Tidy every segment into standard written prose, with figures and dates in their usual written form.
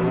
Yo,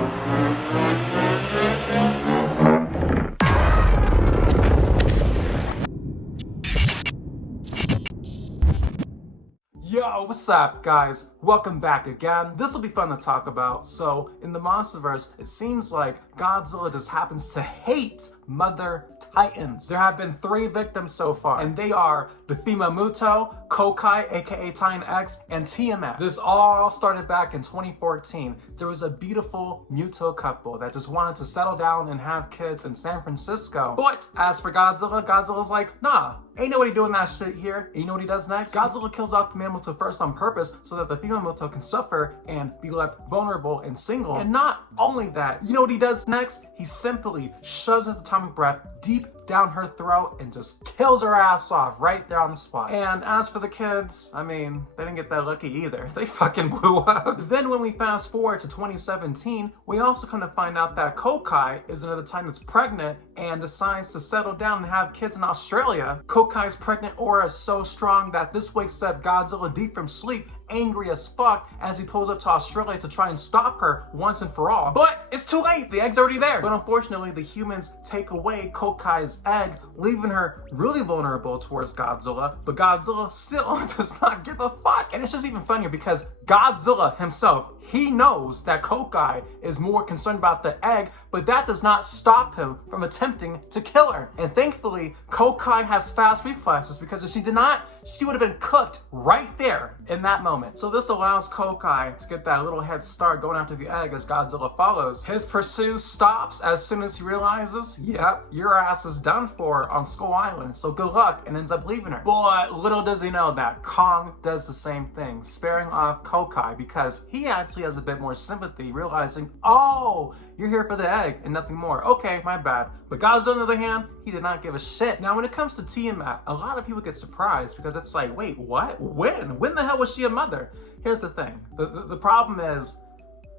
what's up guys? Welcome back again. This will be fun to talk about. So, in the Monsteverse, it seems like Godzilla just happens to hate Mother Titans. There have been 3 victims so far, and they are the Female MUTO, Kokai, aka Titan X, and Tiamat. This all started back in 2014. There was a beautiful MUTO couple that just wanted to settle down and have kids in San Francisco. But as for Godzilla, Godzilla's like, nah, ain't nobody doing that shit here. And you know what he does next? Godzilla kills off the male MUTO first on purpose so that the female MUTO can suffer and be left vulnerable and single. And not only that, you know what he does next? He simply shoves his atomic breath deep down her throat and just kills her ass off right there on the spot. And as for the kids, I mean, they didn't get that lucky either. They fucking blew up. Then when we fast forward to 2017, we also come to find out that Kokai is another Titan that's pregnant and decides to settle down and have kids in Australia. Kokai's pregnant aura is so strong that this wakes up Godzilla deep from sleep, angry as fuck, as he pulls up to Australia to try and stop her once and for all. But it's too late, the egg's already there. But unfortunately, the humans take away Kokai's egg, leaving her really vulnerable towards Godzilla, but Godzilla still does not give a fuck. And it's just even funnier because Godzilla himself, he knows that Kokai is more concerned about the egg, but that does not stop him from attempting to kill her. And thankfully, Kokai has fast reflexes, because if she did not, she would have been cooked right there in that moment. So this allows Kokai to get that little head start going after the egg as Godzilla follows. His pursuit stops as soon as he realizes, yep, your ass is done for on Skull Island, so good luck, and ends up leaving her. But little does he know that Kong does the same thing, sparing off Kokai, because he actually has a bit more sympathy, realizing, oh, you're here for the egg and nothing more. Okay, my bad. But Godzilla, on the other hand, he did not give a shit. Now, when it comes to Tiamat, a lot of people get surprised because it's like, wait, what? When the hell was she a mother? Here's the thing. The problem is,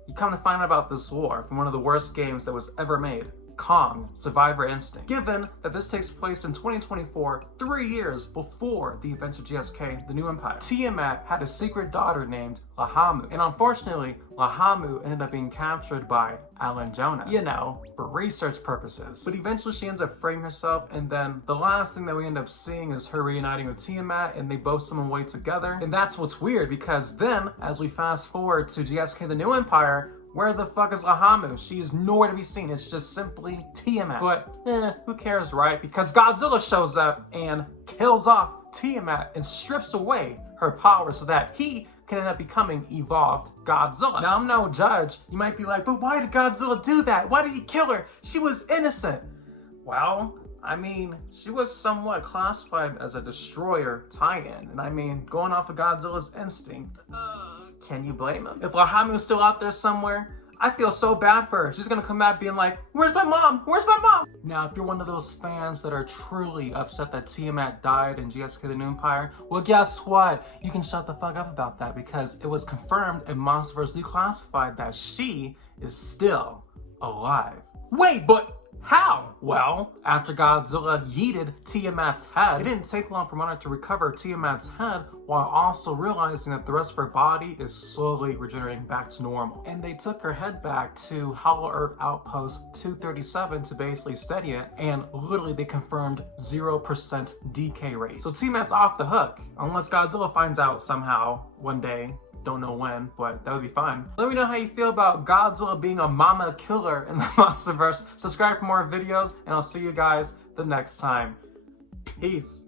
you come to find out about this lore from one of the worst games that was ever made, Kong, Survivor Instinct. Given that this takes place in 2024, 3 years before the events of GSK, the New Empire, Tiamat had a secret daughter named Lahamu. And unfortunately, Lahamu ended up being captured by Alan Jonah, you know, for research purposes. But eventually she ends up freeing herself, and then the last thing that we end up seeing is her reuniting with Tiamat, and they both swim away together. And that's what's weird, because then, as we fast forward to GSK, the New Empire, where the fuck is Lahamu? She is nowhere to be seen. It's just simply Tiamat. But, who cares, right? Because Godzilla shows up and kills off Tiamat and strips away her power so that he can end up becoming evolved Godzilla. Now, I'm no judge. You might be like, but why did Godzilla do that? Why did he kill her? She was innocent. Well, I mean, she was somewhat classified as a destroyer Titan. And I mean, going off of Godzilla's instinct, can you blame him? If Lahamu's still out there somewhere, I feel so bad for her. She's gonna come back being like, where's my mom? Where's my mom? Now, if you're one of those fans that are truly upset that Tiamat died in GSK the New Empire, well, guess what? You can shut the fuck up about that, because it was confirmed in Monsteverse Declassified that she is still alive. Wait, but how? Well, after Godzilla yeeted Tiamat's head, it didn't take long for Monarch to recover Tiamat's head while also realizing that the rest of her body is slowly regenerating back to normal. And they took her head back to Hollow Earth Outpost 237 to basically study it, and literally they confirmed 0% decay rate. So Tiamat's off the hook, unless Godzilla finds out somehow one day. Don't know when, but that would be fun. Let me know how you feel about Godzilla being a mama killer in the Monsteverse. Subscribe for more videos, and I'll see you guys the next time. Peace.